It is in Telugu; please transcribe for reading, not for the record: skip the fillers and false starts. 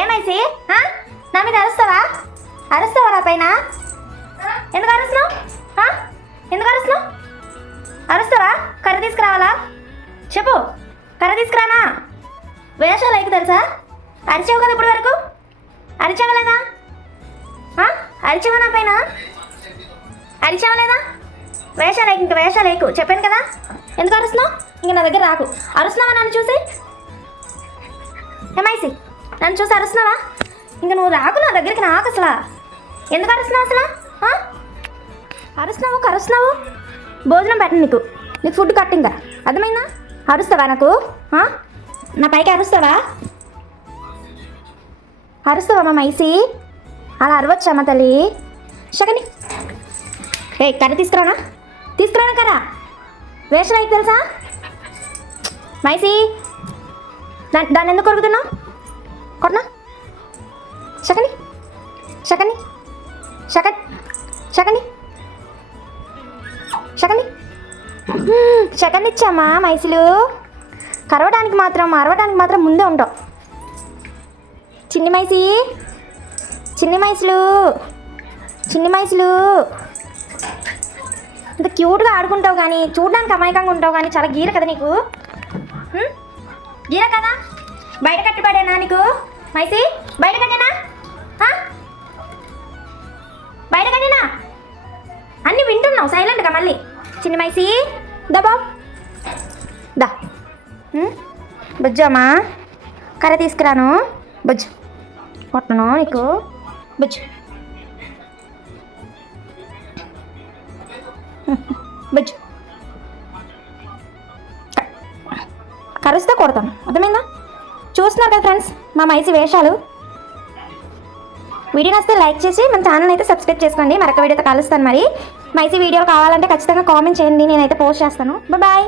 ఏమైసి నా మీద అరుస్తావా నా పైన? ఎందుకు అరుస్తున్నావు? ఎందుకు అరుస్తున్నావు? అరుస్తావా? కర్ర తీసుకురావాలా? చెప్పు, కర్ర తీసుకురానా? వేషాలు అయితే తెలుసా? అరిచావు కదా ఇప్పుడు వరకు? అరిచావా లేదా? అరిచావా నా పైన? అరిచావా లేదా? వేషాలు ఇంక వేషాలు వేయకు, చెప్పాను కదా. ఎందుకు అరుస్తున్నావు? ఇంక నా దగ్గర రాకు. అరుస్తున్నావా నన్ను చూసి? ఏమైసి నన్ను చూసి అరుస్తున్నావా? ఇంక నువ్వు రాకు నా దగ్గరికి. నాకు అసలు ఎందుకు అరుస్తున్నావు? అసలు అరుస్తున్నావు. భోజనం పెట్టను నీకు ఫుడ్ కట్టు. ఇంకా అర్థమైందా? అరుస్తావా నాకు? నా పైకి అరుస్తావా మా మైసి? అలా అరవచ్చమ్మా తల్లి. షకని కర్ర తీసుకురానా కర్ర? వేషాలు అయితే తెలుసా మైసి? దాన్ని ఎందుకు కొరుకుతున్నావు? కొట్టనా? షకని ఇచ్చామా మైసులు? కరవడానికి మాత్రం ముందే ఉంటావు. చిన్ని మైసులు ఇంత క్యూట్గా ఆడుకుంటావు కానీ, చూడడానికి అమాయకంగా ఉంటావు కానీ చాలా గీర కదా నీకు. గీర కదా? బయట కట్టిపడేనా నీకు మైసి? బయట కట్టినా అన్నీ వింటున్నావు సైలెంట్గా. మళ్ళీ చిన్ని మైసి దా బుజ్జమ్మా, కర్ర తీసుకురాను. బుజ్జు కొట్టను నీకు. బుజ్జు కరుస్తే కొడతాను, అర్థమైందా? చూస్తున్నారు కదా ఫ్రెండ్స్ మా మైసి వేషాలు. వీడియో నచ్చితే లైక్ చేసి మన ఛానల్ అయితే సబ్స్క్రైబ్ చేసుకోండి. మరొక వీడియోతో కలుస్తాను. మరి మైసి వీడియోలు కావాలంటే ఖచ్చితంగా కామెంట్ చేయండి, నేనైతే పోస్ట్ చేస్తాను. బాయ్.